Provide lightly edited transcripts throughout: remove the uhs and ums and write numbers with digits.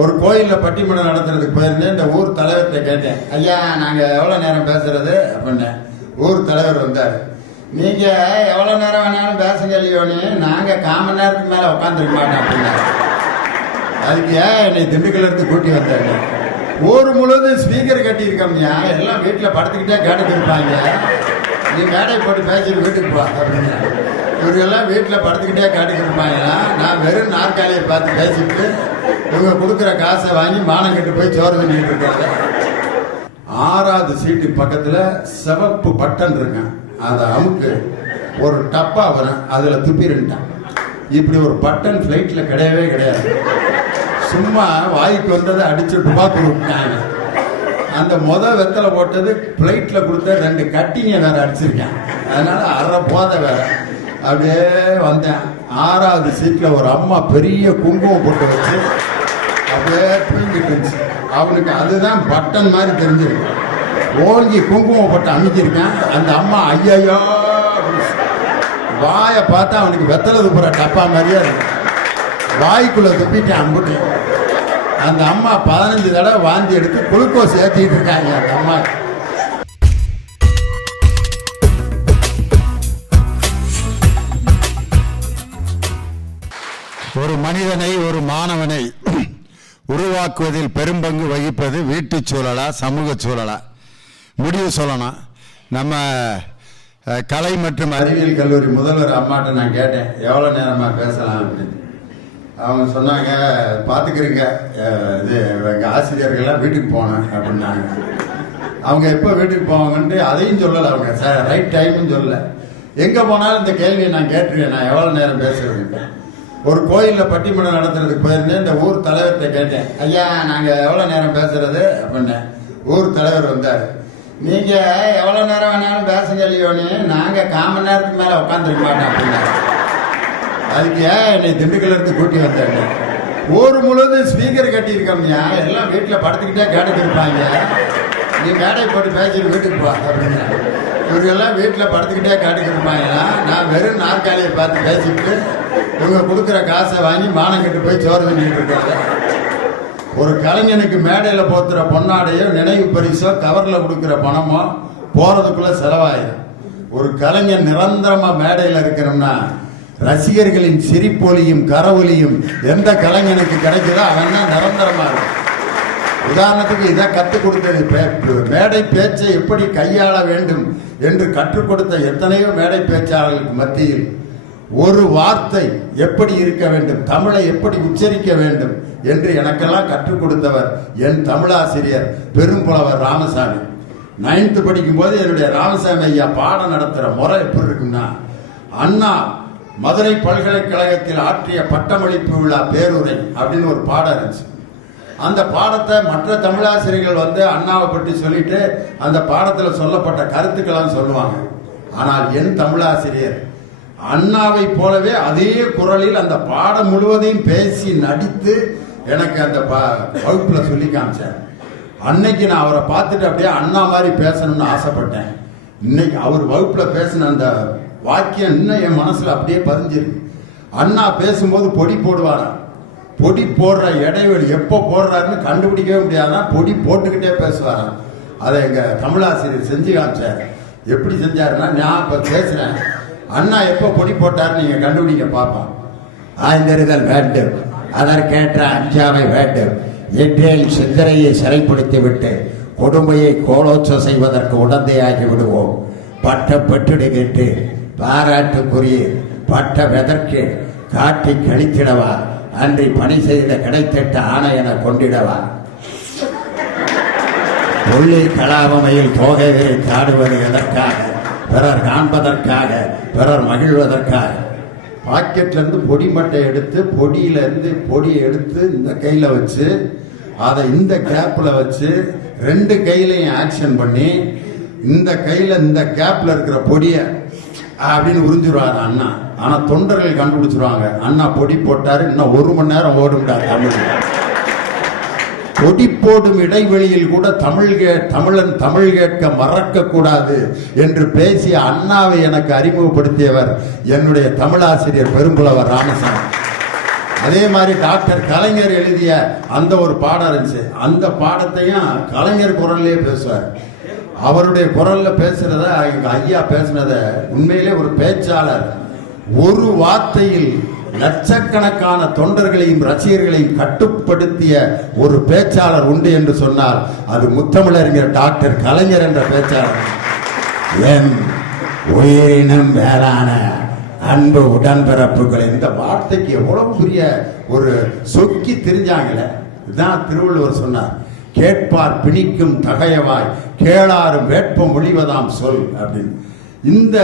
ஒரு கோயிலில் பட்டிமன்றம் நடத்துறதுக்கு போயிருந்தேன். இந்த ஊர் தலைவர்கிட்ட கேட்டேன், ஐயா நாங்கள் எவ்வளோ நேரம் பேசுறது அப்படின்னேன். ஊர் தலைவர் வந்தார். நீங்கள் எவ்வளோ நேரம் வேணாலும் பேசுங்க இல்லையோன்னு, நாங்கள் 1/4 மணி நேரத்துக்கு மேலே உட்காந்துருக்க மாட்டோம் அப்படின்னாரு. அதுக்கு ஏன் என்னை திண்டுக்கல்ல இருந்து கூட்டி வந்தாங்க. ஊர் முழுவதும் ஸ்பீக்கர் கட்டியிருக்கோம்யா, எல்லாம் வீட்டில் படுத்துக்கிட்டே கேட்டுட்டு இருப்பாங்க, நீ மேடை போட்டு பேசிட்டு வீட்டுக்கு போ அப்படின்னா. இவங்கெல்லாம் வீட்டில் படுத்துக்கிட்டே கேட்டுட்டு இருப்பாங்களா, நான் வெறும் நாற்காலியை பார்த்து பேசிட்டு இவங்க கொடுக்குற காசை வாங்கி மானம் கட்டு போய் சோறு பண்ணிட்டு இருக்காங்க. 6வது சீட்டு பக்கத்தில் சிவப்பு பட்டன் இருக்கேன், அதை அமுக்கு ஒரு டப்பா வரும், அதில் துப்பிருட்டான். இப்படி ஒரு பட்டன் ஃப்ளைட்டில் கிடையவே கிடையாது. சும்மா வாய்க்கு வந்ததை அடிச்சு டுபாக்கு விட்டாங்க. அந்த வெத்தலை போட்டது பிளைட்ல கொடுத்த 2 கட்டிங்க வேற அடிச்சிருக்கேன். அதனால அரை போதை வேற. அப்படியே வந்தேன். 6வது சீட்ல ஒரு அம்மா பெரிய குங்குமம் போட்டு வச்சு அப்படியே தூங்கிட்டு இருந்துச்சு. அவனுக்கு அதுதான் பட்டன் மாதிரி தெரிஞ்சிருக்கு. ஓங்கி குங்குமம் போட்டு அமைச்சிருக்கேன். அந்த அம்மா ஐயோ வாயை பார்த்தா அவனுக்கு வெத்தலை துப்புற டப்பா மாதிரியே இருக்கு. வாய்க்குள்ள துப்பிட்டேன் அம்புட்டு. அந்த அம்மா 15 தடவை வாந்தி எடுத்து குளுக்கோஸ் ஏற்றிட்டு இருக்காங்க. அந்த அம்மா ஒரு மனிதனை, ஒரு மாணவனை உருவாக்குவதில் பெரும்பங்கு வகிப்பது வீட்டு சூழலா சமூக சூழலா முடிவு சொல்லணும். நம்ம கலை மற்றும் அறிவியல் கல்லூரி முதல்வர் அம்மாட்ட நான் கேட்டேன், எவ்வளோ நேரமாக பேசலாம் அப்படின்னு. அவங்க சொன்னாங்க, பார்த்துக்கிறீங்க இது எங்கள் ஆசிரியர்கள்லாம் வீட்டுக்கு போனேன் அப்படின்னாங்க. அவங்க எப்போ வீட்டுக்கு போவாங்கன்ட்டு அதையும் சொல்லலை. அவங்க சார் ரைட் டைம்னு சொல்லலை. எங்கே போனாலும் இந்த கேள்வியை நான் கேட்டுருவேன், நான் எவ்வளோ நேரம் பேசுறேன். ஒரு கோயிலில் பட்டிமன்றம் நடத்துறதுக்கு போயிருந்தேன். இந்த ஊர் தலைவர்கிட்ட கேட்டேன், ஐயா நாங்கள் எவ்வளோ நேரம் பேசுறது அப்படின்னேன். ஊர் தலைவர் வந்தார். நீங்கள் எவ்வளோ நேரம் வேணாலும் பேசுங்க இல்லையோன்னு, நாங்கள் 1/4 மணி நேரத்துக்கு மேலே உட்காந்துருக்க மாட்டோம் அப்படின்னாரு. அதுக்கு ஏன் என்னை திண்டுக்கல்ல இருந்து கூட்டி வந்தாங்க. ஊர் முழுவதும் ஸ்பீக்கர் கட்டியிருக்கோம்யா, எல்லாம் வீட்டில் படுத்துக்கிட்டே கேட்டுட்டு இருப்பாங்க, நீ மேடை போட்டு பேசிட்டு வீட்டுக்கு போ அப்படின்னா. இவங்கெல்லாம் வீட்டில் படுத்துக்கிட்டே கேட்டுட்டு இருப்பாங்களா, நான் வெறும் நாற்காலியை பார்த்து பேசிட்டு இவங்க கொடுக்குற காசை வாங்கி மானம் கட்டு போய் சோறு பண்ணிட்டு இருக்காங்க. ஒரு கலைஞனுக்கு மேடையில் போத்துற பொன்னாடையோ நினைவு பரிசோ கவரில் கொடுக்குற பணமோ போறதுக்குள்ள செலவாயிடும். ஒரு கலைஞர் நிரந்தரமா மேடையில் இருக்கிறோம்னா ரசிகர்களின் சிரிப்பொலியும் கரவொலியும் எந்த கலைஞனுக்கு கிடைக்குதோ அவன் தான் நிரந்தரமா இருக்கும். உதாரணத்துக்கு இதை கற்றுக் கொடுத்தது, மேடை பேச்சை எப்படி கையாள வேண்டும் என்று கற்றுக் கொடுத்த எத்தனையோ மேடை பேச்சாளர்களுக்கு மத்தியில் ஒரு வார்த்தை எப்படி இருக்க வேண்டும், தமிழை எப்படி உச்சரிக்க வேண்டும் என்று எனக்கெல்லாம் கற்றுக் கொடுத்தவர் என் தமிழாசிரியர் பெரும்புலவர் ராமசாமி. 9th படிக்கும் போது என்னுடைய ராமசாமி ஐயா பாடம் நடத்துற முறை எப்படி இருக்குன்னா, அண்ணா மதுரை பல்கலைக்கழகத்தில் ஆற்றிய பட்டமளிப்பு விழா பேருரை அப்படின்னு ஒரு பாடம் இருந்துச்சு. அந்த பாடத்தை மற்ற தமிழாசிரியர்கள் வந்து அண்ணாவை பற்றி சொல்லிட்டு அந்த பாடத்தில் சொல்லப்பட்ட கருத்துக்கெல்லாம் சொல்லுவாங்க. ஆனால் என் தமிழாசிரியர் அண்ணாவை போலவே அதே குரலில் அந்த பாடம் முழுவதையும் பேசி நடித்து எனக்கு அந்த வகுப்புல சொல்லி காமிச்சார். அன்னைக்கு நான் அவரை பார்த்துட்டு அப்படியே அண்ணா மாதிரி பேசணும்னு ஆசைப்பட்டேன். இன்னைக்கு அவர் வகுப்புல பேசின அந்த வாக்கியம் இன்னும் என் மனசுல அப்படியே பதிஞ்சிருக்கு. அண்ணா பேசும்போது பொடி போடுவாரா, பொடி போடுற இடைவெளி எப்போ போடுறாருன்னு கண்டுபிடிக்கவே முடியாதான், பொடி போட்டுக்கிட்டே பேசுவாராம். அதை எங்க தமிழாசிரியர் செஞ்சு காமிச்சார். எப்படி செஞ்சாருன்னா, நான் இப்ப பேசுறேன், அண்ணா எப்போ பொடி போட்டாருன்னு நீங்க கண்டுபிடிக்க பார்ப்பான். ஆய்ந்தறிதல் வேண்டும், அதற்கேற்ற அஞ்சாமை வேண்டும், என்றேல் சிந்தனையை சிறைப்படுத்தி விட்டு கொடுமையை கோலோச்ச செய்வதற்கு உடந்தையாகி விடுவோம். பட்டம் பெற்றிடுகிட்டு பாராட்டுக்குரிய பட்ட வெதற்கு காட்டி கழித்திடவா, அன்றி பணி செய்த கிடைத்திட்ட ஆணை என கொண்டிடவா. உள்ளி கலாபமையில் தோகைகளை தாடுவது எதற்காக, பிறர் காண்பதற்காக, பிறர் மகிழ்வதற்காக. பாக்கெட்ல இருந்து பொடி மட்டை எடுத்து பொடியில இருந்து பொடியை எடுத்து இந்த கையில வச்சு அதை இந்த கேப்ல வச்சு 2 கையிலையும் ஆக்ஷன் பண்ணி இந்த கையில இந்த கேப்ல இருக்கிற பொடிய அப்படின்னு உறிஞ்சிருவாரு அண்ணா. ஆனா தொண்டர்கள் கண்டுபிடிச்சிருவாங்க, அண்ணா பொடி போட்டாரு, இன்னும் 1 மணி நேரம் ஓடும்டார் தமிழ். பொடி போடும் இடைவெளியில் கூட தமிழன் தமிழ் கேட்க மறக்க கூடாது என்று பேசிய அண்ணாவை எனக்கு அறிமுகப்படுத்தியவர் என்னுடைய தமிழாசிரியர் பெரும்புலவர் ராமசாமி. அதே மாதிரி டாக்டர் கலைஞர் எழுதிய அந்த ஒரு பாடம் இருந்துச்சு. அந்த பாடத்தையும் கலைஞர் குரல்லே பேசுவார். அவருடைய குரல்ல பேசுறத எங்க ஐயா பேசுனத உண்மையிலே ஒரு பேச்சாளர் ஒரு வார்த்தையில் லட்சக்கணக்கான தொண்டர்களையும் ரசிகர்களையும் கட்டுப்படுத்திய ஒரு பேச்சாளர் உண்டு என்று சொன்னால் அது முத்தமிழறிஞர் டாக்டர் கலைஞர் என்ற பேச்சாளர். என் உயிரினும் மேலான அன்பு உடன்பிறப்புகள், இந்த வார்த்தைக்கு எவ்வளவு பெரிய ஒரு சொக்கி தெரிஞ்சாங்களே. இதுதான் திருவள்ளுவர் சொன்னார், கேட்பார் பிணிக்கும் தகையவாய் கேளாரும் வேட்பம் ஒழிவதாம் சொல் அப்படின்னு. இந்த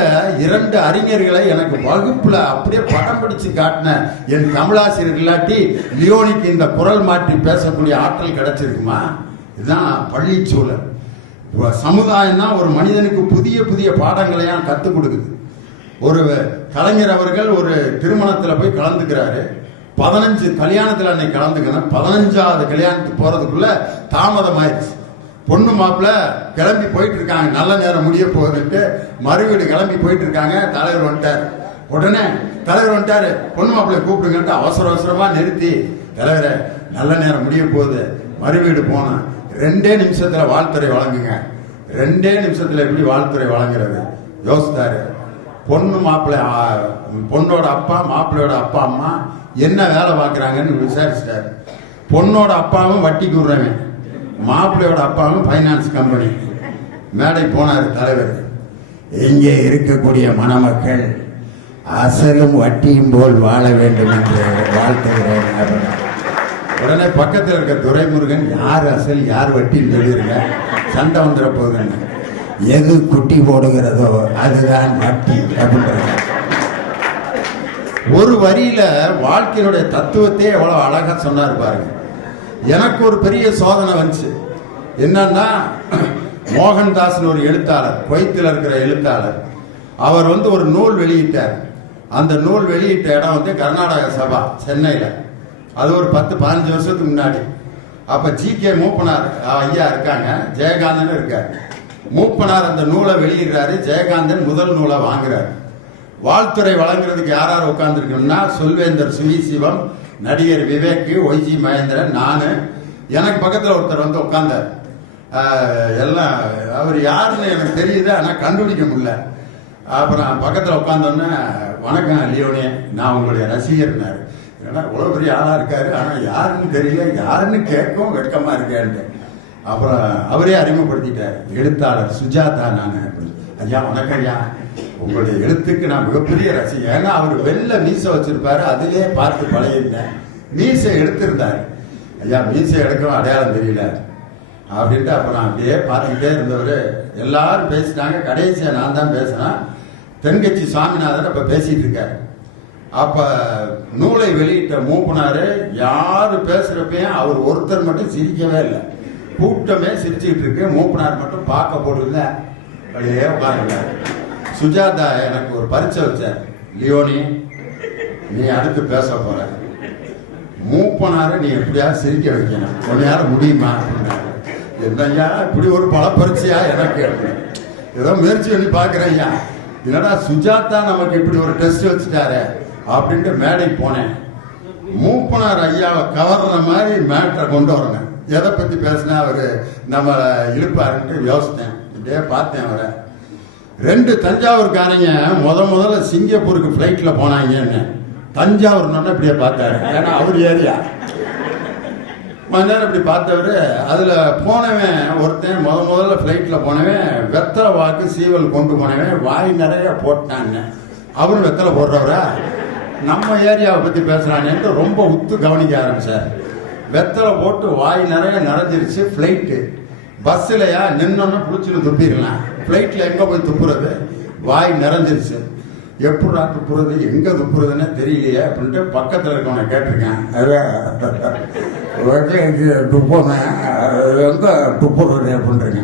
இரண்டு அறிஞர்களை எனக்கு வகுப்புல அப்படியே படம் பிடிச்சு காட்டின என் தமிழாசிரியர் இல்லாட்டி லியோனிக்கு இந்த குரல் மாற்றி பேசக்கூடிய ஆற்றல் கிடைச்சிருக்குமா? இதுதான் பள்ளி சூழல். சமுதாயம் தான் ஒரு மனிதனுக்கு புதிய புதிய பாடங்களையும் கற்றுக் கொடுக்குது. ஒரு கலைஞர் அவர்கள் ஒரு திருமணத்தில் போய் கலந்துக்கிறாரு. 15 கல்யாணத்தில் அன்னைக்கு கலந்துக்கணும். 15வது கல்யாணத்துக்கு போறதுக்குள்ள தாமதம் ஆயிடுச்சு. பொண்ணு மாப்பிள்ள கிளம்பி போயிட்டு இருக்காங்க. நல்ல நேரம் முடிய போகுதுன்ட்டு மறுவீடு கிளம்பி போயிட்டு இருக்காங்க. தலைவர் வந்துட்டார். உடனே தலைவர் வந்துட்டாரு, பொண்ணு மாப்பிள்ளை கூப்பிடுங்கன்ட்டு அவசர அவசரமா நிறுத்தி, தலைவரை நல்ல நேரம் முடிய போகுது, மறுவீடு போனோம், 2 நிமிஷத்துல வாழ்த்துறை வழங்குங்க. 2 நிமிஷத்துல எப்படி வாழ்த்துறை வழங்குறது யோசித்தாரு. பொண்ணு மாப்பிள்ளை, பொண்ணோட அப்பா மாப்பிள்ளையோட அப்பா அம்மா என்ன வேலை பார்க்குறாங்கன்னு விசாரிச்சிட்டாரு. பொண்ணோட அப்பாவும் வட்டிக்கு விடுறவன், மாப்பிள்ளையோட அப்பாவும் ஃபைனான்ஸ் கம்பெனி. மேடை போனார் தலைவர். இங்கே இருக்கக்கூடிய மணமக்கள் அசலும் வட்டியும் போல் வாழ வேண்டும் என்று வாழ்த்துகிறேன். உடனே பக்கத்தில் இருக்க துரைமுருகன், யார் அசல் யார் வட்டின்னு சொல்லிருங்க, சண்டை வந்துட போகுதுன்னு. எது குட்டி போடுகிறதோ அதுதான் வட்டி அப்படின்றாங்க. ஒரு வரியில வாழ்க்கையினுடைய தத்துவத்தையே எவ்வளவு அழகா சொன்னார் பாருங்க. எனக்கு ஒரு பெரிய சோதனை வந்துச்சு. என்னன்னா, மோகன்தாஸ் ஒரு எழுத்தாளர், குவைத்தில் இருக்கிற எழுத்தாளர், அவர் ஒரு நூல் வெளியிட்டார். அந்த நூல் வெளியிட்ட இடம் கர்நாடக சபா சென்னையில். அது ஒரு 10-15 வருஷத்துக்கு முன்னாடி. அப்ப ஜி.கே. மூப்பனார் ஐயா இருக்காங்க, ஜெயகாந்தன் இருக்காரு. மூப்பனார் அந்த நூலை வெளியிடுறாரு, ஜெயகாந்தன் முதல் நூலை வாங்குறாரு. வாழ்த்துறை வழங்குறதுக்கு யார் யார் உட்கார்ந்துருக்கணும்னா, சொல்வேந்தர் சுவி சிவம், நடிகர் விவேக், ஒய்ஜி மகேந்திரன், நானு. எனக்கு பக்கத்தில் ஒருத்தர் உட்கார்ந்தார். எல்லாம் அவர் யாருன்னு எனக்கு தெரியுது, ஆனால் கண்டுபிடிக்க முடியல. அப்புறம் பக்கத்தில் உட்காந்தோன்னே, வணக்கம் லியோனே, நான் உங்களுடைய ரசிகர்னாரு. ஏன்னா இவ்வளோ பெரிய ஆளாக இருக்காரு, ஆனால் யாருன்னு தெரியல, யாருன்னு கேட்கவும் வெட்கமாக இருக்கேன்ட்டு. அப்புறம் அவரே அறிமுகப்படுத்திட்டார், எழுத்தாளர் சுஜாதா நான். ஐயா வணக்கம் ஐயா, உங்களுடைய எழுத்துக்கு நான் மிகப்பெரிய ரசிகர். ஏன்னா அவர் வெள்ள மீசை வச்சிருப்பாரு, அதிலே பார்த்து பழகிருந்தேன். மீசை எடுத்திருந்தாரு. ஐயா மீசை எடுக்கவும் அடையாளம் தெரியல அப்படின்ட்டு. அப்புறம் அப்படியே பார்த்துக்கிட்டே இருந்தவர். எல்லாரும் பேசிட்டாங்க. கடைசியா நான் தான் பேசினேன். தென்கட்சி சுவாமிநாதன் அப்ப பேசிட்டு இருக்காரு. அப்ப நூலை வெளியிட்ட மூப்பனாரு யாரு பேசுறப்பையும் அவர் ஒருத்தர் மட்டும் சிரிக்கவே இல்லை. கூட்டமே சிரிச்சுக்கிட்டு இருக்கு, மூப்பனார் மட்டும் பார்க்க போடல, அப்படியே உட்கார்ந்தாரு. சுஜாதா எனக்கு ஒரு பரீட்சை வச்சார். லியோனி, நீ அடுத்து பேச போற, மூப்பனாரு நீ எப்படியாவது சிரிக்க வைக்கணும், உன்னையால முடியுமா அப்படின்னாரு. என்னையா இப்படி ஒரு பல பரீட்சையா எனக்கு, ஏதோ முயற்சி பண்ணி பாக்குறேன் ஐயா. இல்லடா சுஜாதா நமக்கு இப்படி ஒரு டெஸ்ட் வச்சுட்டாரு அப்படின்ட்டு மேடைக்கு போனேன். மூப்பனார் ஐயாவை கவர்ற மாதிரி மேட்டரை கொண்டு வரணும். எதை பத்தி பேசினா அவரு நம்ம இழுப்பாருன்ட்டு யோசித்தேன். இப்படியே பார்த்தேன் அவரை. 2 தஞ்சாவூர்காரங்க முதல்ல சிங்கப்பூருக்கு பிளைட்ல போனாங்கன்னு. தஞ்சாவூர் இப்படியே பார்த்தாரு, ஏன்னா அவர் ஏரியா. கொஞ்ச நேரம் இப்படி பார்த்தவரு. அதுல போனவன் ஒருத்தன் முதல்ல பிளைட்ல போனவன் வெத்தலை வாக்கு சீவல் கொண்டு போனவன் வாய் நிறைய போட்டாங்க. அவரும் வெத்தலை போடுறவரா, நம்ம ஏரியாவை பத்தி பேசுறான்னு ரொம்ப உத்து கவனிக்க ஆரம்பிச்சார். வெத்தலை போட்டு வாய் நிறைய நிறைஞ்சிருச்சு. பிளைட்டு பஸ்லயா நின்னோன்னு புடிச்சுன்னு துப்பிடலாம். பிளைட்ல எங்க போய் துப்புறது, வாய் நிறைஞ்சிருச்சு. எப்படா துப்புறது, எங்க துப்புறதுன்னு தெரியலையே அப்படின்ட்டு பக்கத்துல இருக்கவனை கேட்டிருக்கேன். துப்புனேன், எங்க துப்புறது அப்படின்றீங்க.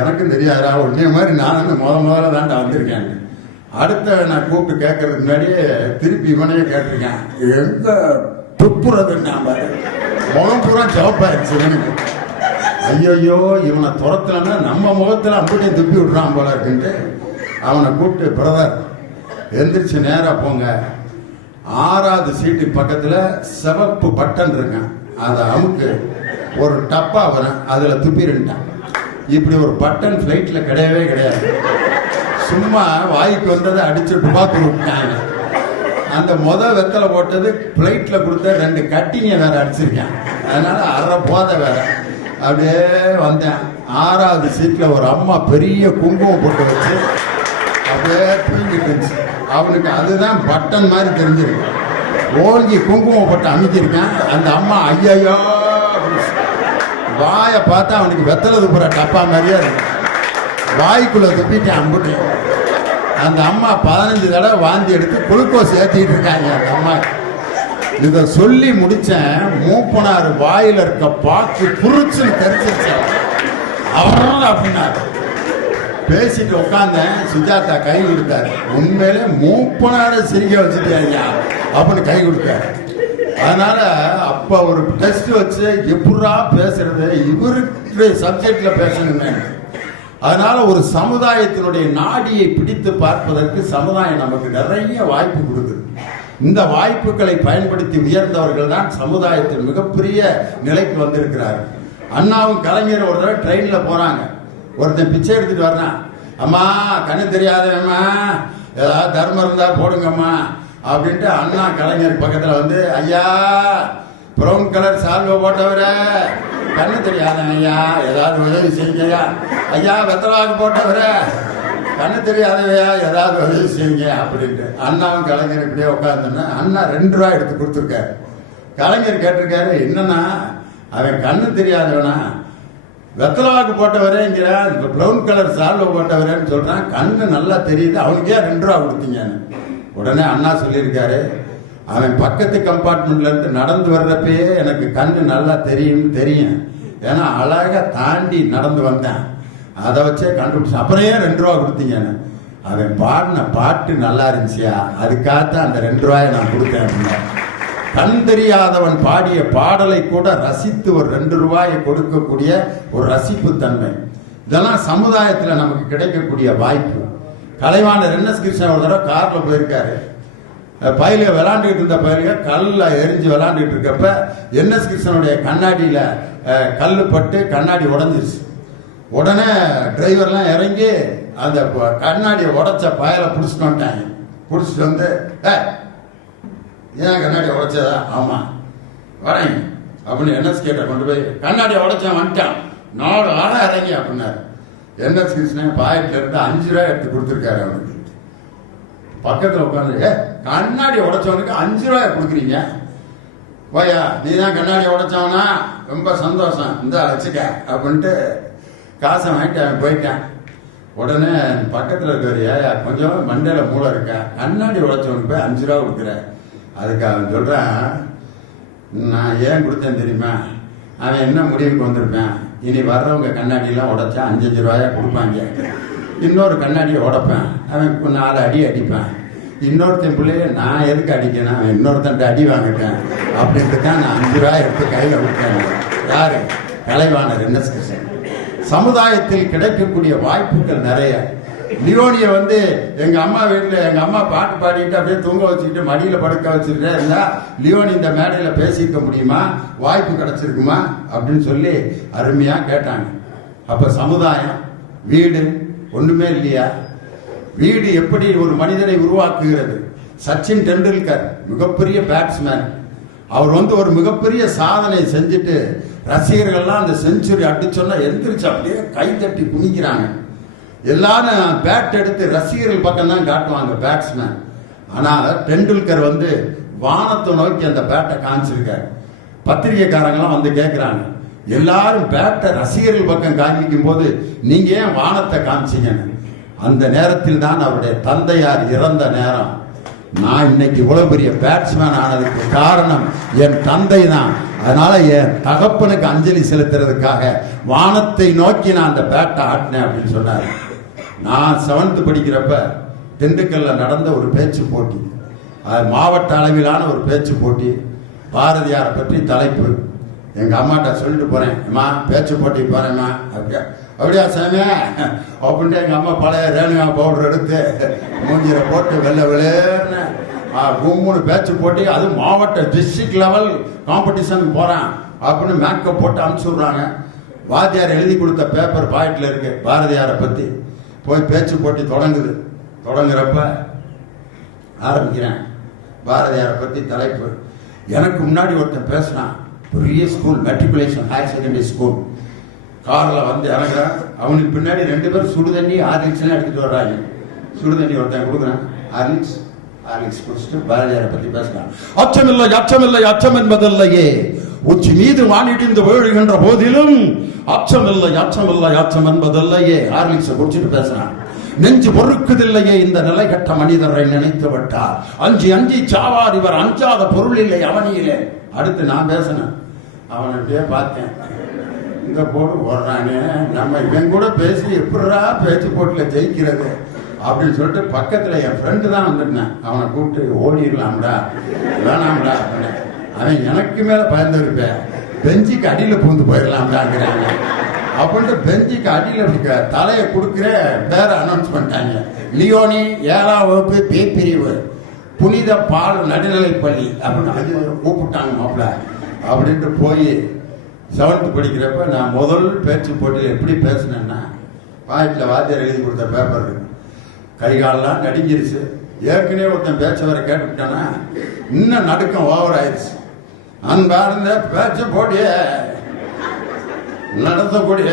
எனக்கும் தெரியாதா, உடனே மாதிரி நான் முதல்ல தாண்டா வந்திருக்கேன். அடுத்த நான் கூப்பிட்டு கேட்கறதுக்கு முன்னாடியே திருப்பி இவனையே கேட்டிருக்கேன், எங்க துப்புறதுன்னு. முகம் பூரா ஜவாப்பாயிருச்சு எனக்கு. ஐயோ இவனை துரத்துலன்னா நம்ம முகத்துல அப்படியே துப்பி விடுறான் போல இருக்குன்ட்டு அவனை கூப்பிட்டு, பிரதர் எந்திரிச்சு நேரா போங்க, 6வது சீட்டு பக்கத்துல சிவப்பு பட்டன் இருக்கான், அதை அமுக்கு ஒரு டப்பா வரும், அதுல துப்பிருந்தான். இப்படி ஒரு பட்டன் பிளைட்ல கிடையவே கிடையாது. சும்மா வாய்க்கு வந்ததை அடிச்சு டுபாக்கு விட்டாங்க. அந்த வெத்தலை போட்டது பிளைட்ல கொடுத்த 2 கட்டிங்க வேற அடிச்சிருக்கேன். அதனால அரை போதை வேற. அப்படியே வந்தேன். 6வது சீட்ல ஒரு அம்மா பெரிய குங்குமம் போட்டு வச்சு அப்படியே தூங்கிட்டு இருந்துச்சு. அவனுக்கு அதுதான் பட்டன் மாதிரி தெரிஞ்சிருக்கு. ஓங்கி குங்குமம் போட்டு அமைக்கிருக்கேன். அந்த அம்மா ஐயோ வாயை பார்த்தா அவனுக்கு வெத்தலை துப்புற டப்பா மாதிரியே இருக்கு. வாய்க்குள்ள துப்பிட்டேன் அம்புட்டு. அந்த அம்மா 15 தடவை வாந்தி எடுத்து குளுக்கோஸ் ஏற்றிட்டு இருக்காங்க. அந்த அம்மா இதை சொல்லி முடிச்சேன். மூப்பனார் வாயில இருக்க பாக்கு புரிச்சுன்னு தெரிஞ்சிருச்சு. அவரும் அப்படின்னாரு. பேசிட்டு உட்காந்தேன். சுஜாதா கை கொடுத்தாரு. உண்மையிலே மூப்பனார சிரிக்க வச்சுட்டேன் அப்படின்னு கை கொடுத்தாரு. அதனால அப்ப ஒரு டெஸ்ட் வச்சு எப்படா பேசுறது, இவருக்கு சப்ஜெக்ட்ல பேசணுமே. அதனால ஒரு சமுதாயத்தினுடைய நாடியை பிடித்து பார்ப்பதற்கு சமுதாயம் நமக்கு நிறைய வாய்ப்பு கொடுக்குது. இந்த வாய்ப்புகளை பயன்படுத்தி உயர்ந்தவர்கள் தான் சமுதாயத்தில் மிகப்பெரிய நிலைக்கு வந்திருக்கிறார்கள். அண்ணாவும் கலைஞர் ஒரு தடவை ட்ரெயின்ல போறாங்க. ஒருத்தன் பிச்சை எடுத்துட்டு வர்றான். அம்மா கண்ணு தெரியாதவம்மா, ஏதாவது தர்மம் இருந்தா போடுங்கம்மா அப்படின்ட்டு அண்ணா கலைஞர் பக்கத்துல வந்து, ஐயா ப்ரௌன் கலர் சால்வை போட்டவர, கண்ணு தெரியாதவன் ஐயா, ஏதாவது உதவி செய்யுங்க. ஐயா வெத்தலாக்கு போட்டவர, கண்ணு தெரியாதவையா, ஏதாவது உதவி செய்யுங்க அப்படின்ட்டு. அண்ணாவும் கலைஞர் இப்படியே உட்காந்துன்னா அண்ணா 2 ரூபாய் எடுத்து கொடுத்துருக்காரு. கலைஞர் கேட்டிருக்காரு, என்னன்னா அவன் கண்ணு தெரியாதவனா, வெத்தலாக்கு போட்டவரேங்கிற, இப்ப ப்ரௌன் கலர் சால்வை போட்டவரேன்னு சொல்றான், கண்ணு நல்லா தெரியுது, அவனுக்கே 2 ரூபா கொடுத்தீங்கன்னு. உடனே அண்ணா சொல்லியிருக்காரு, அவன் பக்கத்து கம்பார்ட்மெண்ட்ல இருந்து நடந்து வர்றப்பயே எனக்கு கண்ணு நல்லா தெரியும். ஏன்னா அழகா தாண்டி நடந்து வந்தேன், அதை வச்சே கண்டுபிடிச்சேன். அப்புறையே 2 ரூபா கொடுத்தீங்கன்னு. அவன் பாடின பாட்டு நல்லா இருந்துச்சியா, அதுக்காகத்தான் அந்த 2 ரூபாயை நான் கொடுத்தேன் அப்படின்னா. கண் தெரியாதவன் பாடிய பாடலை கூட ரசித்து ஒரு 2 ரூபாயை கொடுக்கக்கூடிய ஒரு ரசிப்பு தன்மை, இதெல்லாம் சமுதாயத்துல நமக்கு கிடைக்கக்கூடிய வாய்ப்பு. கலைவாணர் NS கிருஷ்ணன் ஒரு தடவை கார்ல போயிருக்காரு. பயில விளாண்டுகிட்டு இருந்த பயில கல்ல எரிஞ்சு விளாண்டுகிட்டு இருக்கப்ப NS கிருஷ்ணனுடைய கண்ணாடியில கல்லு பட்டு கண்ணாடி உடஞ்சிருச்சு. உடனே டிரைவர்லாம் இறங்கி அந்த கண்ணாடியை உடைச்ச பயலை பிடிச்சிட்டு வந்துட்டாங்க. பிடிச்சிட்டு வந்து, ஏன் கண்ணாடியை உடைச்சதா? ஆமா வரேன் அப்படின்னு NS கேட்ட கொண்டு போய் கண்ணாடியை உடைச்சேன் வந்துட்டான், 4 ஆளா இறங்கி அப்படின்னாரு. NS கிருஷ்ணன் பாக்கெட்ல இருந்து 5 ரூபாய் எடுத்து கொடுத்துருக்காரு அவனுக்கு. பக்கத்துல உட்காந்து, கண்ணாடி உடைச்சவனுக்கு 5 ரூபாய் கொடுக்குறீங்க, போயா நீ தான் கண்ணாடி உடைச்சவனா, ரொம்ப சந்தோஷம், இந்த வச்சுக்க அப்படின்ட்டு காசை வாங்கிட்டு அவன் போயிட்டான். உடனே பக்கத்துல இருக்காரு, ஏயா கொஞ்சம் மண்டையில மூளை இருக்க, கண்ணாடி உடைச்சவனுக்கு போய் 5 ரூபா கொடுக்குற. அதுக்கு அவன் சொல்றான், நான் ஏன் கொடுத்தேன் தெரியுமா, அவன் என்ன முடிவுக்கு வந்திருப்பேன், இனி வர்றவங்க கண்ணாடியெல்லாம் உடைச்சா 5-5 ரூபாயா கொடுப்பாங்க, இன்னொரு கண்ணாடியை உடைப்பேன், அவன் 4 அடி அடிப்பேன், இன்னொருத்தன் பிள்ளைய நான் எதுக்கு அடிக்கணும், அவன் இன்னொருத்தன் அடி வாங்கிட்டேன் அப்படின்ட்டு தான் நான் 5 ரூபாய் எடுத்து கையில் விட்டேன். யாரு? கலைவாணர் NS கிருஷ்ணன். சமுதாயத்தில் கிடைக்கக்கூடிய வாய்ப்புகள் நிறைய. லியோனிய வந்து எங்க அம்மா வீட்டில் எங்க அம்மா பாட்டு பாடிட்டு அப்படியே தூங்க வச்சுக்கிட்டு மடியில படுக்க வச்சுக்கிட்டே இருந்தா லியோனி இந்த மேடையில பேசிக்க முடியுமா, வாய்ப்பு கிடைச்சிருக்குமா அப்படின்னு சொல்லி அருமையா கேட்டாங்க. அப்ப சமுதாயம், வீடு ஒண்ணுமே இல்லையா? வீடு எப்படி ஒரு மனிதனை உருவாக்குகிறது? சச்சின் டெண்டுல்கர் மிகப்பெரிய பேட்ஸ்மேன், அவர் வந்து ஒரு மிகப்பெரிய சாதனை செஞ்சுட்டு ரசிகர்கள்லாம் அந்த செஞ்சுரி அடிச்சோன்னா எந்திரிச்சு அப்படியே கைத்தட்டி குனிக்கிறாங்க. எல்லாரும் பேட் எடுத்து ரசிகர்கள் பக்கம் தான் காட்டுவாங்க பேட்ஸ்மேன். ஆனா டெண்டுல்கர் வந்து வானத்தை நோக்கி அந்த பேட்டை காமிச்சிருக்காரு. பத்திரிகைக்காரங்களாம் வந்து கேட்கிறாங்க, எல்லாரும் பேட்டை ரசிகர்கள் பக்கம் காமிக்கும் போது நீங்க ஏன் வானத்தை காமிச்சீங்கன்னு. அந்த நேரத்தில் தான் அவருடைய தந்தையார் இறந்த நேரம். நான் இன்னைக்கு இவ்வளவு பெரிய பேட்ஸ்மேன் ஆனதுக்கு காரணம் என் தந்தை தான். அதனால என் தகப்பனுக்கு அஞ்சலி செலுத்துறதுக்காக வானத்தை நோக்கி நான் அந்த பேட்டை ஆட்டினேன் அப்படின்னு சொன்னார். நான் 7th படிக்கிறப்ப திண்டுக்கல்ல நடந்த ஒரு பேச்சு போட்டி, மாவட்ட அளவிலான ஒரு பேச்சு போட்டி, பாரதியாரை பற்றி தலைப்பு. எங்க அம்மாட்ட சொல்லிட்டு போறேன், அம்மா பேச்சு போட்டி போறேம்மா. அப்படியா சாமி அப்படின்ட்டு எங்க அம்மா பழைய ரேணுகா பவுடர் எடுத்து மூஞ்சில போட்டு வெள்ளை வெளேர்னு மூணு பேட்ச் போட்டு அது மாவட்ட டிஸ்ட்ரிக்ட் லெவல் காம்படிஷனுக்கு போறான் அப்படின்னு மேக்கப் போட்டு அனுப்பிச்சு விடுறாங்க. வாத்தியார் எழுதி கொடுத்த பேப்பர் பாக்கெட்ல இருக்கு பாரதியாரை பத்தி. போய் பேச்சு போட்டி தொடங்குறப்ப ஆரம்பிக்கிறேன். பாரதியாரை பத்தி தலைப்பு. எனக்கு முன்னாடி ஒருத்தன் பேசினான். பெரிய school, matriculation higher secondary school. காரில் வந்து இறங்குறான். அவனுக்கு பின்னாடி 2 பேர் சுடுதண்ணி ஹார்லிக்ஸ்லாம் எடுத்துட்டு வர்றாங்க. சுடுதண்ணி ஒருத்தன் கொடுக்குறான். ஹார்லிக்ஸ் குடிச்சிட்டு பாரதியாரை பத்தி பேசுறான். அச்சமில்லை அச்சமில்லை அச்சம் என்பதில்லையே, உச்சி மீது வானிடிந்து வீழுகின்ற போதிலும் அச்சமில்லை அச்சமில்லை அச்சம் என்பதில்லையே. ஹார்லிக்ஸ் குடிச்சிட்டு பேசுறான். நெஞ்சு பொறுக்குதில்லையே இந்த நிலை கட்ட மனிதரை நினைத்து விட்டார். அஞ்சி அஞ்சி சாவார் இவர் அஞ்சாத பொருள் இல்லை அவனியிலே. அடுத்து நான் பேசினேன். அவனை அப்படியே பார்த்தேன். இந்த போட்டு ஓடுறானே, நம்ம இவன் கூட பேசி எப்படா பேச்சு போட்டுல ஜெயிக்கிறது அப்படின்னு சொல்லிட்டு பக்கத்துல என் ஃப்ரெண்டு தான் வந்துருந்தேன். அவனை கூப்பிட்டு ஓடிடலாம்டா வேணாம்டா அப்படின்னு. அவன் எனக்கு மேல பயந்துருப்பேன். பெஞ்சுக்கு அடியில பூந்து போயிடலாம்டாங்கிறாங்க. அப்படின்ட்டு பெஞ்சுக்கு அடியில தலையை கொடுக்குற பேரை அனௌன்ஸ் பண்ணிட்டாங்க. லியோனி 7ஆம் வகுப்பு பி பிரிவு புனித பால் நடுநிலைப்பள்ளி அப்படின்னு கூப்பிட்டாங்க மாப்பிள்ள. அப்படின்ட்டு போய் 7th படிக்கிறப்ப நான் முதல் பேச்சு போட்டியில் எப்படி பேசினேன்னா, பாக்கெட்டில் வாத்தியார் எழுதி கொடுத்த பேப்பர் இருக்கு. கைகாலெல்லாம் நடுங்கிருச்சு. ஏற்கனவே ஒருத்தன் பேச்ச வர கேட்டுவிட்டானா இன்னும் நடுக்கம் ஓவர் ஆயிடுச்சு. அன்பார்ந்த பேச்சு போட்டிய நடத்தக்கூடிய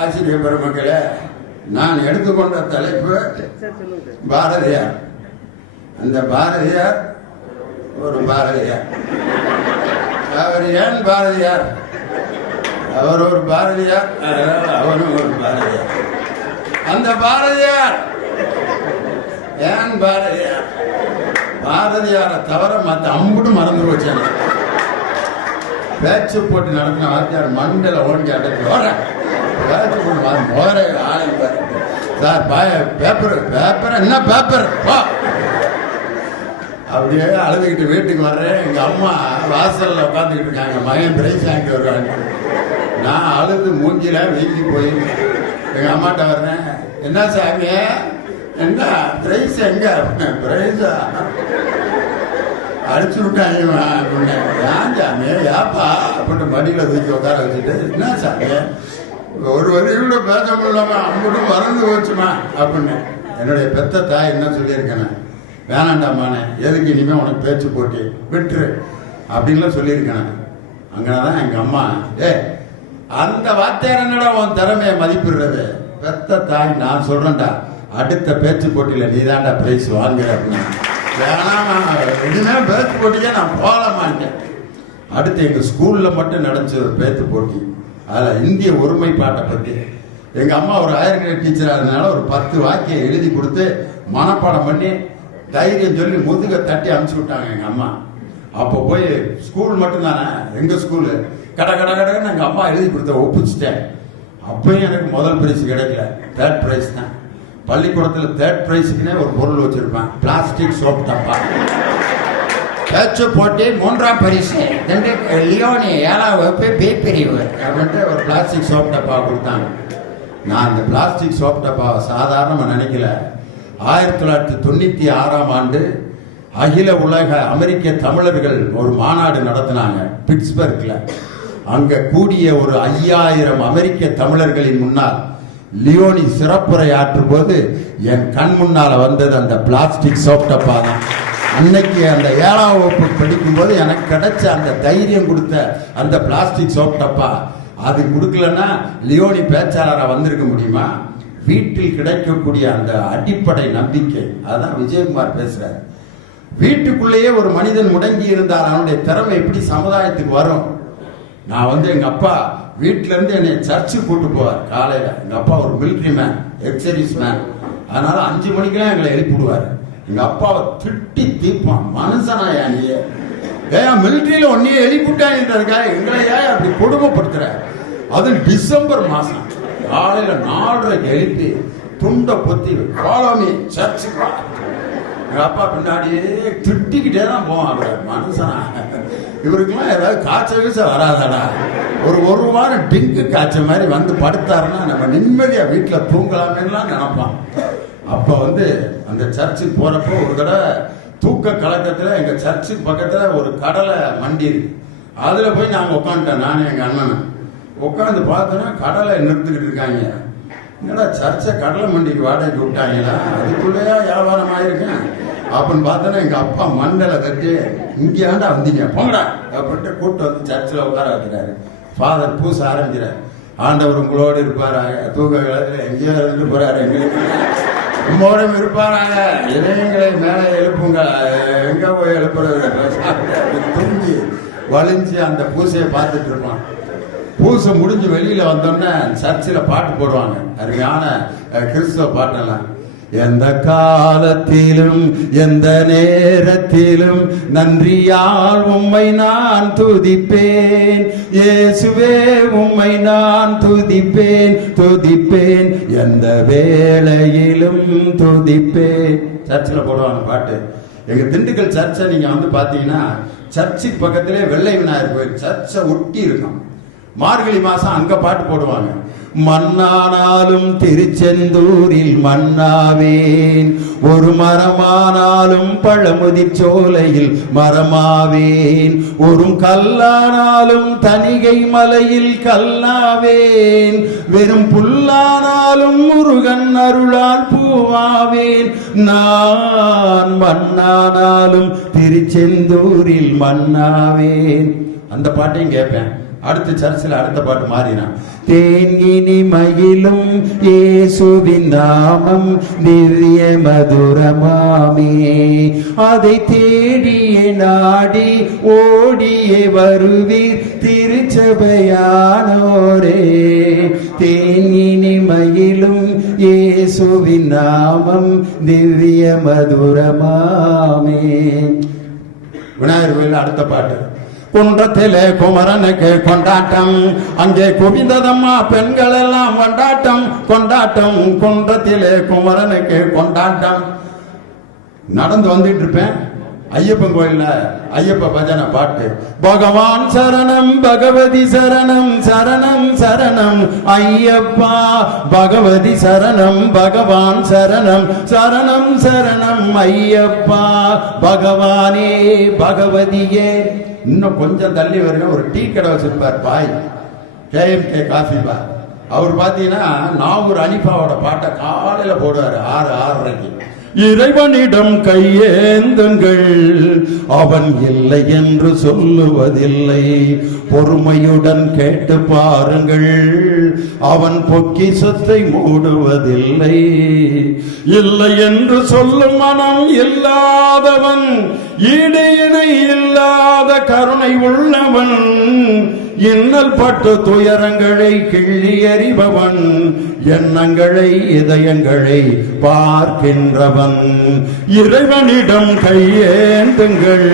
ஆசிரியர் பெருமக்களே, நான் எடுத்துக்கொண்ட தலைப்பு பாரதியார். அந்த பாரதியார் ஒரு பாரதியார். அவர் ஏன் பாரதியார்? அவர் ஒரு பாரதியார், அவனும் ஒரு பாரதியார். அந்த பாரதியார் ஏன் பாரதியார்? பாரதியாரை தவிர மற்ற அம்புட்டு மறந்து போச்சாங்க. பேச்சு போட்டு நடத்தின வாத்தியார் மண்டல ஓடி அடைச்சி ஓர பேச்சு போட்டு ஓர ஆளு சார் பேப்பர் என்ன பேப்பர் அப்படியே அழுதுகிட்டு வீட்டுக்கு வர்றேன். எங்க அம்மா வாசல்ல உட்காந்துக்கிட்டு இருக்காங்க. மகன் பிரைஸ் வாங்கிட்டு வருவாங்க. நான் அழுது மூஞ்சில வீங்கி போய் எங்க அம்மாட்ட வர்றேன். என்ன சாமி, என்ன பிரைஸ் எங்க? பிரைஸா அடிச்சு விட்டாங்க அப்படின்னு. ஏன் சாமி ஏப்பா அப்படின்னு மடியில தூக்கி உட்கார வச்சுட்டு, என்ன சாமி ஒரு வரி கூட பேச முடியலாமா, அம்புட்டும் மறந்து போச்சுமா அப்படின்னு. என்னுடைய பெத்த தாய் என்ன சொல்லியிருக்கேன், வேணாண்டாமானே எதுக்கு இனிமே உனக்கு பேச்சு போட்டி விட்டுரு அப்படின்லாம் சொல்லியிருக்கேன். அங்கதான் எங்க அம்மா, அந்த வார்த்தையார் என்னடா உன் திறமைய மதிப்பிடுறது? பெத்த தாய் நான் சொல்றேன்டா, அடுத்த பேச்சு போட்டியில நீ தான்டா பிரைஸ் வாங்குற அப்படின்னு. வேணாம், இனிமே பேச்சு போட்டிக்கே நான் போக மாட்டேன். அடுத்து எங்க ஸ்கூல்ல மட்டும் நடந்துச்சு ஒரு பேச்சு போட்டி. அதுல இந்திய ஒருமைப்பாட்டை பத்தி எங்க அம்மா ஒரு ஹையர் கிரேட் டீச்சரா இருந்தனால ஒரு 10 வாக்கியம் எழுதி கொடுத்து மனப்பாடம் பண்ணி தைரியம் சொல்லி முதுக தட்டி அனுப்பிச்சு விட்டாங்க எங்க அம்மா. அப்போ போய் ஸ்கூல் மட்டும் தானே எங்க ஸ்கூலு, கட கட கடன்னு எங்க அம்மா எழுதி கொடுத்த ஒப்பிச்சுட்டேன். அப்பயும் எனக்கு முதல் பிரைஸ் கிடைக்கல, 3rd பிரைஸ் தான். பள்ளிக்கூடத்துல 3rd பிரைஸுக்குன்னே ஒரு பொருள் வச்சிருப்பேன், பிளாஸ்டிக் சோப் டப்பா. பேச்சு போட்டி 3ஆம் பரிசு லியோனி 7ஆம் வகுப்பு பி பிரிவு அப்படின்ட்டு ஒரு பிளாஸ்டிக் சோப் டப்பா கொடுத்தாங்க. நான் அந்த பிளாஸ்டிக் சோப் டப்பாவை சாதாரணமா நினைக்கல. 1996ஆம் ஆண்டு அகில உலக அமெரிக்க தமிழர்கள் ஒரு மாநாடு நடத்தினாங்க பிட்ஸ்பர்க்ல. அங்க கூடிய ஒரு 5000 அமெரிக்க தமிழர்களின் முன்னால் லியோனி சிறப்புரை ஆற்றும் போது என் கண் முன்னால வந்தது அந்த பிளாஸ்டிக் சோப் டப்பா தான். அன்னைக்கு அந்த 7ஆம் வகுப்பு படிக்கும் போது எனக்கு கிடைச்ச அந்த தைரியம் கொடுத்த அந்த பிளாஸ்டிக் சோப் டப்பா. அது கொடுக்கலன்னா லியோனி பேச்சாளரா வந்திருக்க முடியுமா? வீட்டில் கிடைக்கக்கூடிய அந்த அடிப்படை நம்பிக்கை, அதான் விஜயகுமார் பேசுறாரு. வீட்டுக்குள்ளேயே ஒரு மனிதன் முடங்கி இருந்தால் அவனுடைய திறமை எப்படி சமுதாயத்துக்கு வரும்? நான் எங்க அப்பா வீட்டுல இருந்து என்னை சர்ச்சு கூட்டு போவார் காலையில. எங்க அப்பா ஒரு மிலிட்டரி மேன், எக்ஸர்வீஸ் மேன். அதனால 5 மணிக்கெல்லாம் எங்களை எழுப்பிடுவாரு. எங்க அப்பாவை திட்டி தீர்ப்பான், மனுஷனாயா நீ, ஏன் மிலிட்டரியில ஒன்னையே எழுப்பிட்டாங்க, எங்களை ஏன் அப்படி கொடுமைப்படுத்துற? அது டிசம்பர் மாசம் காலையில 4:30 எழுப்பி துண்டை பொத்தி ஃபாலோ மீ சர்ச்சுக்கு. எங்க அப்பா பின்னாடியே திட்டிக்கிட்டே தான் போவான். மனுஷனா இவருக்குலாம் ஏதாவது காய்ச்சல் வீச வராதடா, ஒரு வாரம் டிங்கு காய்ச்ச மாதிரி வந்து படுத்தாருன்னா நம்ம நிம்மதியா வீட்டுல தூங்கலாமேலாம் நினைப்பான். அப்ப அந்த சர்ச்சுக்கு போறப்போ ஒரு தடவை தூக்க கலக்கத்துல எங்க சர்ச்சுக்கு பக்கத்துல ஒரு கடலை மண்டி இருக்கு. அதுல போய் நாங்க உட்காந்துட்டோம், நானும் எங்க அண்ணனும் உட்காந்து பார்த்தோன்னா கடலை நிறுத்துக்கிட்டு இருக்காங்க. என்னடா சர்ச்சை கடலை மண்டிக்கு வாடகைக்கு விட்டாங்களா, அதுக்குள்ளேயா வியாபாரம் ஆயிருக்கேன் அப்படின்னு பார்த்தோன்னா எங்க அப்பா மண்டலை தட்டி, இங்கேயாண்டா வந்தீங்க போங்கடா அப்படின்ட்டு கூப்பிட்டு வந்து சர்ச்சில் உட்கார வைக்கிறாரு. ஃபாதர் பூச ஆரம்பிக்கிறார். ஆண்டவர் உங்களோடு இருப்பாராக, தூக்க காலத்தில் எங்கேயோ இருந்துட்டு போறாரு, எங்களுக்கு உங்களோட இருப்பாராக, இதயங்களை மேலே எழுப்புங்க, எங்க போய் எழுப்புறது தூங்கி வலிஞ்சு அந்த பூசையை பார்த்துட்டு இருப்பான். பூசை முடிஞ்சு வெளியில வந்தோடனே சர்ச்சில் பாட்டு போடுவாங்க, அருமையான கிறிஸ்தவ பாட்டெல்லாம். எந்த காலத்திலும் எந்த நேரத்திலும் நன்றியால் உம்மை நான் துதிப்பேன், இயேசுவே உம்மை நான் துதிப்பேன் துதிப்பேன், எந்த வேளையிலும் துதிப்பேன். சர்ச்சில் போடுவாங்க பாட்டு. எங்க திண்டுக்கல் சர்ச்சை நீங்க வந்து பாத்தீங்கன்னா சர்ச்சுக்கு பக்கத்திலே வெள்ளை விநாயகர் கோயில் சர்ச்சை ஒட்டி இருக்கும். மார்கழி மாசம் அங்க பாட்டு போடுவாங்க. மண்ணானாலும் திருச்செந்தூரில் மண்ணாவேன், ஒரு மரமானாலும் பழமுதிர் சோலையில் மரமாவேன், ஒரு கல்லானாலும் தணிகை மலையில் கல்லாவேன், வெறும் புல்லானாலும் முருகன் அருளால் பூவாவேன், நான் மண்ணானாலும் திருச்செந்தூரில் மண்ணாவேன். அந்த பாட்டையும் கேட்பேன். அடுத்த சர்ச்சில் அடுத்த பாட்டு மாறினான். தேங்கினி மயிலும் இயேசுவின் நாமம் திவ்ய மதுரமாமே, அதை தேடியே நாடி ஓடியே வருவீர் திருச்சபையானோரே, தேங்கினி மயிலும் இயேசுவின் நாமம் திவ்ய மதுரமாமே. விநாயகர் கோயில் அடுத்த பாட்டு. குன்றத்திலே குமரனுக்கு கொண்டாட்டம், அங்கே குவிந்ததம்மா பெண்கள் எல்லாம் கொண்டாட்டம் கொண்டாட்டம், குன்றத்திலே குமரனுக்கு கொண்டாட்டம். நடந்து வந்துட்டு இருப்பேன், ஐயப்பன் கோயில்ல ஐயப்ப பஜனை பாட்டு. பகவான் சரணம் பகவதி சரணம் சரணம் சரணம் ஐயப்பா, பகவதி சரணம் பகவான் சரணம் சரணம் சரணம் ஐயப்பா, பகவானே பகவதியே. இன்னும் கொஞ்சம் தள்ளி வருங்க, ஒரு டீ கடை வச்சிருப்பார் பாய், KMK காஃபி பார். அவர் பாத்தீங்கன்னா நாகூர் அனிஃபாவோட பாட்டை காலையில போடுவாரு 6-6:30. இறைவனிடம் கையேந்துங்கள், அவன் இல்லை என்று சொல்லுவதில்லை, பொறுமையுடன் கேட்டு பாருங்கள், அவன் பொக்கிஷத்தை மூடுவதில்லை, இல்லை என்று சொல்லும் மனம் இல்லாதவன், ஈடு இணை இல்லாத கருணை உள்ளவன், இன்னல் பட்டு துயரங்களை கிள்ளி எறிபவன், எண்ணங்களை இதயங்களை பார்க்கின்றவன், இறைவனிடம் கையேந்துங்கள்,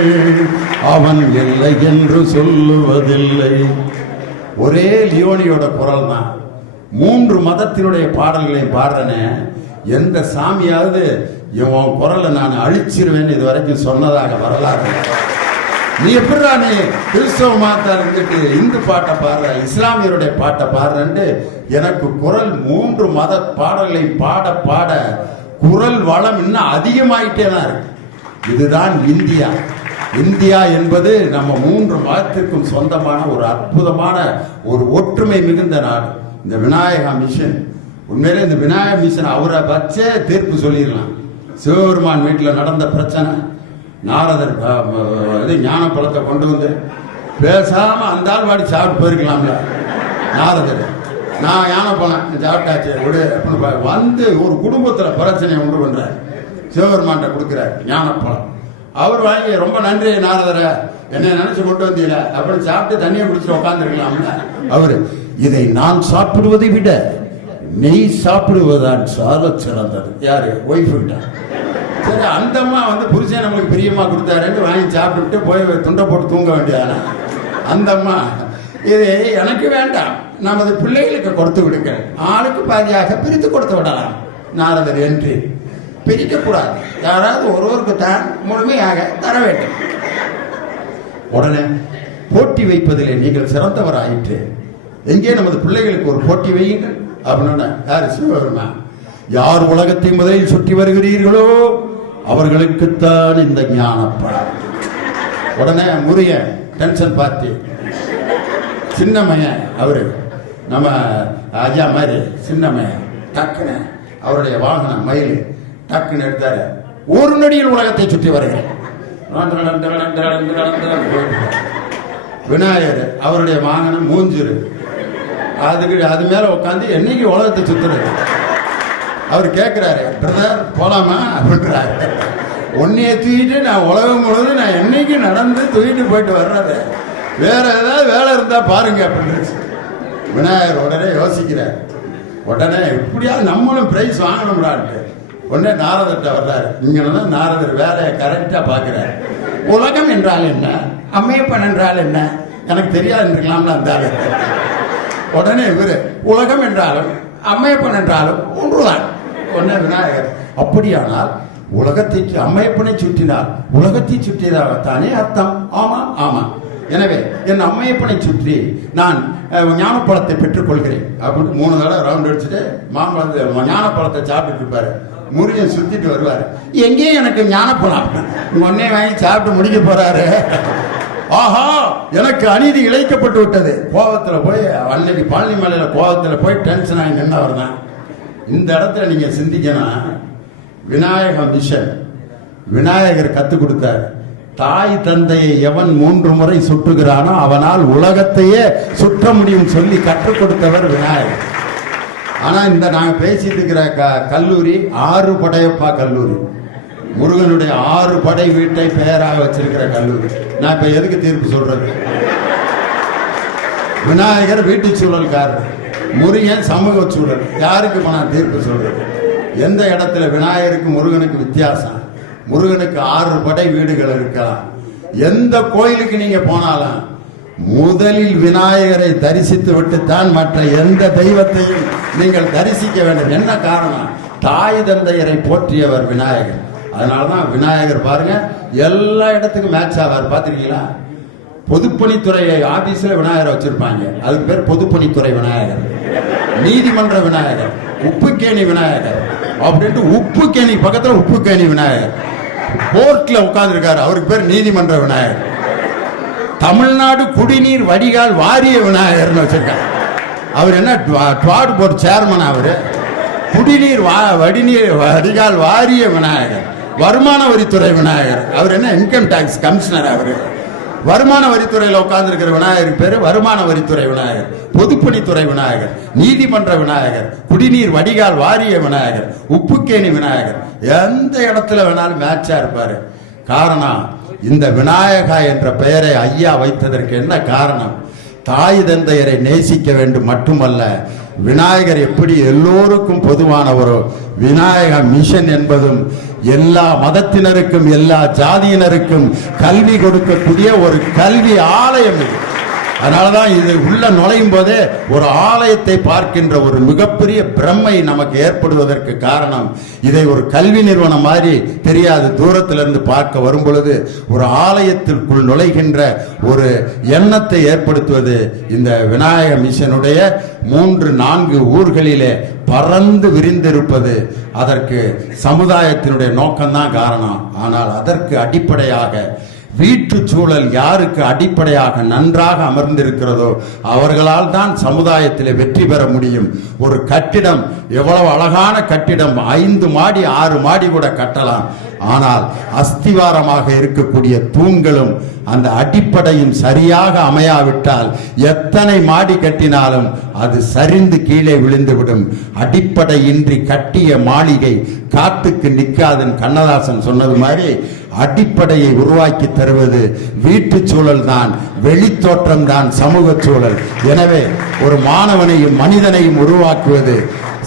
அவன் இல்லை என்று சொல்லுவதில்லை. ஒரே லியோனியோட குரல் தான். 3 மதத்தினுடைய பாடல்களை பாடுறனே, எந்த சாமியாவது இவன் குரலை நான் அழிச்சிருவேன்னு இதுவரைக்கும் சொன்னதாக வரலாறு. நீ எப்படா நீ கிறிஸ்தவ மதத்தை இருந்துட்டு இந்து பாட்டை பாடுற, இஸ்லாமியருடைய பாட்டை பாடுறன்ட்டு எனக்கு குரல் 3 மத பாடல்களை பாட பாட குரல் வளம் இன்னும் அதிகமாயிட்டே தான் இருக்கு. இதுதான் இந்தியா. இந்தியா என்பது நம்ம 3 மதத்திற்கும் சொந்தமான ஒரு அற்புதமான ஒரு ஒற்றுமை மிகுந்த நாடு. இந்த விநாயகா மிஷன், உண்மையிலே இந்த விநாயகா மிஷன் அவரை வச்சே தீர்ப்பு சொல்லிடலாம். சிவபெருமான் வீட்டில் நடந்த பிரச்சனை, நாரதர் ஞான பழத்தை கொண்டு வந்து பேசாம அந்த ஆள் வாடி சாப்பிட்டு போயிருக்கலாம்ல. நாரதர் நான் ஞான பழம் சாப்பிட்டாச்சு விடு அப்படின்னு வந்து ஒரு குடும்பத்துல பிரச்சனையை உண்டு பண்றாரு. சிவபெருமான்கிட்ட கொடுக்கிறார் ஞான பழம். அவர் வாங்கி ரொம்ப நன்றி நாரதர, என்ன நினைச்சு கொண்டு வந்தீங்க அப்படின்னு சாப்பிட்டு தண்ணியை குடிச்சிட்டு உட்காந்துருக்கலாம்ல. அவரு இதை நான் சாப்பிடுவதை விட நெய் சாப்பிடுவதான் சால சிறந்தது. யாரு? ஒய்ஃப் கிட்ட. சரி, அந்த அம்மா வந்து புருஷன் நம்மளுக்கு பிரியமா கொடுத்தாருன்னு வாங்கி சாப்பிட்டு போய் துண்டை போட்டு தூங்க வேண்டியதான அந்த அம்மா, இது எனக்கு வேண்டாம், நமது பிள்ளைகளுக்கு கொடுத்து விடுங்க, ஆளுக்கு பாதியாக பிரித்து கொடுத்து விடலாம். நாரதர் என்று பிரிக்கக்கூடாது, யாராவது ஒருவருக்கு தான் முழுமையாக தர வேண்டும். உடனே போட்டி வைப்பதிலே நீங்கள் சிறந்தவர் ஆயிற்று, எங்கே நமது பிள்ளைகளுக்கு ஒரு போட்டி வையுங்கள் அப்படின்னு. யாரு? சிவபெருமான். யார் உலகத்தை முதலில் சுற்றி வருகிறீர்களோ அவர்களுக்குத்தான் இந்த ஞானப்பழம். உடனே முருகன் டென்ஷன் பார்த்து சின்னமையன், அவரு நம்ம ஐயா மாதிரி சின்னமையன் டக்குன்னு அவருடைய வாகனம் மயில் டக்குன்னு எடுத்தாரு. ஒரு நொடியில் உலகத்தை சுற்றி வருகிறேன். விநாயகர் அவருடைய வாகனம் மூஞ்சிரு, அதுக்கு அது மேல உட்காந்து என்னைக்கு உலகத்தை சுத்துறது. அவர் கேட்கிறாரு, பிரதர் போலாமா அப்படின்றாரு. உன்னைய தூக்கிட்டு நான் உலகம் முழுவது நான் என்னைக்கு நடந்து தூக்கிட்டு போயிட்டு வர்றது, வேற ஏதாவது வேலை இருந்தா பாருங்க அப்படின்னு விநாயகர் உடனே யோசிக்கிறார். உடனே எப்படியாவது நம்மளும் பிரைஸ் வாங்கணும்டான்ட்டு உடனே நாரதர்கிட்ட வர்றாரு. இங்க நாரதர் வேலையை கரெக்டா பாக்குறாரு. உலகம் என்றால் என்ன, அம்மையப்பன் என்றால் என்ன, எனக்கு தெரியாது இருக்கலாம்ல இருந்தாரு. உடனே இவரு உலகம் என்றாலும் அம்மையப்பன் என்றாலும் ஒன்றுதான். உடனே விநாயகர், அப்படியானால் உலகத்தை அம்மையப்பனை சுற்றினார் உலகத்தை சுற்றியதாகத்தானே அர்த்தம். ஆமா ஆமா, எனவே என் அம்மையப்பனை சுற்றி நான் ஞானப்பழத்தை பெற்றுக் கொள்கிறேன் அப்படின்னு 3 தடவை ரவுண்ட் அடிச்சுட்டு மாம்பழத்தை ஞானப்பழத்தை சாப்பிட்டு இருப்பாரு. முருகன் சுத்திட்டு வருவாரு. எங்கேயும் எனக்கு ஞானப்பழம் ஒன்னே வாங்கி சாப்பிட்டு முடிக்க போறாரு. ஆஹா, எனக்கு அநீதி இழைக்கப்பட்டு விட்டது. கோபத்துல போய் அன்னைக்கு பழனி மலையில கோபத்துல போய் டென்ஷன் ஆகி நின்றவர் தான். இந்த இடத்துல நீங்க சிந்திக்கணும். விநாயக மிஷன் விநாயகர் கத்து கொடுத்தார். தாய் தந்தையை எவன் 3 முறை சுற்றுகிறானோ அவனால் உலகத்தையே சுற்ற முடியும் சொல்லி கற்றுக் கொடுத்தவர் விநாயகர். ஆனா இந்த நாங்க பேசிட்டு இருக்கிற கல்லூரி 6 படையப்பா கல்லூரி, முருகனுடைய 6 படை வீட்டை பெயராக வச்சிருக்கிற கல்லூரி. நான் இப்ப எதுக்கு தீர்ப்பு சொல்றது? விநாயகர் வீட்டு சூழல்காரர், முருகன் சமூக சூழல். யாருக்கு நான் தீர்ப்பு சொல்றது? எந்த இடத்துல விநாயகருக்கு முருகனுக்கு வித்தியாசம்? முருகனுக்கு 6 படை வீடுகள் இருக்கலாம். எந்த கோயிலுக்கு நீங்க போனாலும் முதலில் விநாயகரை தரிசித்து விட்டுத்தான் மற்ற எந்த தெய்வத்தையும் நீங்கள் தரிசிக்க வேண்டும். என்ன காரணம்? தாய் தந்தையரை போற்றியவர் விநாயகர். அதனாலதான் விநாயகர் பாருங்க எல்லா இடத்துக்கும் மேட்ச் ஆவார். பார்த்திருக்கீங்களா? பொதுப்பணித்துறை ஆபீஸ்ல விநாயகரை வச்சிருப்பாங்க, அதுக்கு பேர் பொதுப்பணித்துறை விநாயகர். நீதிமன்ற விநாயகர், உப்புக்கேணி விநாயகர் அப்படின்ட்டு உப்புக்கேணி பக்கத்துல உப்புக்கேணி விநாயகர். கோர்ட்ல உட்கார்ந்து இருக்காரு, அவருக்கு பேர் நீதிமன்ற விநாயகர். தமிழ்நாடு குடிநீர் வடிகால் வாரிய விநாயகர்னு வச்சிருக்காரு. அவர் என்ன ட்வார்டு போர்டு சேர்மன்? அவரு குடிநீர் வடிகால் வாரிய விநாயகர். வருமான வரித்துறை விநாயகர். அவர் என்ன இன்கம் டாக்ஸ் கமிஷனர். அவரு வருமான வரித்துறையில் உட்கார்ந்து இருக்கிற விநாயகருக்கு பேரு வருமான வரித்துறை விநாயகர், பொதுப்பணித்துறை விநாயகர், நீதிமன்ற விநாயகர், குடிநீர் வடிகால் வாரிய விநாயகர், உப்புக்கேணி விநாயகர். எந்த இடத்துல வேணாலும் மேட்சா இருப்பாரு. காரணம், இந்த விநாயகா என்ற பெயரை ஐயா வைத்ததற்கு என்ன காரணம்? தாய் தந்தையரை நேசிக்க வேண்டும் மட்டுமல்ல, விநாயகர் எப்படி எல்லோருக்கும் பொதுவானவரோ விநாயக மிஷன் என்பதும் எல்லா மதத்தினருக்கும் எல்லா ஜாதியினருக்கும் கல்வி கொடுக்கக்கூடிய ஒரு கல்வி ஆலயம் இது. அதனாலதான் இது உள்ள நுழையும் போதே ஒரு ஆலயத்தை பார்க்கின்ற ஒரு மிகப்பெரிய பிரம்மை நமக்கு ஏற்படுவதற்கு காரணம், இதை ஒரு கல்வி நிறுவனம் மாதிரி தெரியாது. தூரத்திலிருந்து பார்க்க வரும் பொழுது ஒரு ஆலயத்திற்குள் நுழைகின்ற ஒரு எண்ணத்தை ஏற்படுத்துவது இந்த விநாயக மிஷனுடைய 3-4 ஊர்களிலே பறந்து விரிந்திருப்பது. அதற்கு சமுதாயத்தினுடைய நோக்கம்தான் காரணம். ஆனால் அதற்கு அடிப்படையாக வீட்டு சூழல் யாருக்கு அடிப்படையாக நன்றாக அமர்ந்திருக்கிறதோ அவர்களால் தான் சமுதாயத்தில் வெற்றி பெற முடியும். ஒரு கட்டிடம் எவ்வளவு அழகான கட்டிடம், 5 மாடி 6 மாடி கூட கட்டலாம். ஆனால் அஸ்திவாரமாக இருக்கக்கூடிய தூண்களும் அந்த அடிப்படையும் சரியாக அமையாவிட்டால் எத்தனை மாடி கட்டினாலும் அது சரிந்து கீழே விழுந்துவிடும். அடிப்படையின்றி கட்டிய மாளிகை காத்துக்கு நிற்காதுன்னு கண்ணதாசன் சொன்னது மாதிரி அடிப்படையை உருவாக்கி தருவது வீட்டு சூழல் தான், வெளித்தோற்றம் தான் சமூக சூழல். எனவே ஒரு மாணவனையும் மனிதனையும் உருவாக்குவது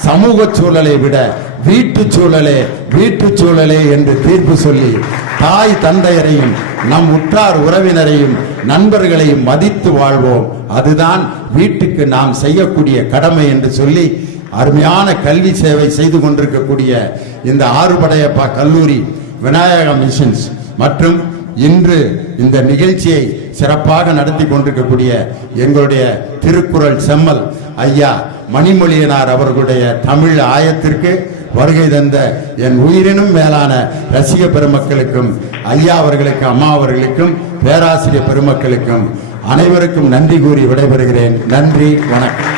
சமூக சூழலை விட வீட்டு சூழலே என்று தீர்ப்பு சொல்லி தாய் தந்தையரையும் நம் உற்றார் உறவினரையும் நண்பர்களையும் மதித்து வாழ்வோம். அதுதான் வீட்டுக்கு நாம் செய்யக்கூடிய கடமை என்று சொல்லி அருமையான கல்வி சேவை செய்து கொண்டிருக்கக்கூடிய இந்த ஆறுபடையப்பா கல்லூரி, விநாயக மிஷன்ஸ் மற்றும் இன்று இந்த நிகழ்ச்சியை சிறப்பாக நடத்தி கொண்டிருக்கக்கூடிய எங்களுடைய திருக்குறள் செம்மல் ஐயா மணிமொழியனார் அவர்களுடைய தமிழ் ஆயத்திற்கு வருகை தந்த என் உயிரினும் மேலான ரசிக பெருமக்களுக்கும், ஐயா அவர்களுக்கும், அம்மா அவர்களுக்கும், பேராசிரியர் பெருமக்களுக்கும் அனைவருக்கும் நன்றி கூறி விடைபெறுகிறேன். நன்றி, வணக்கம்.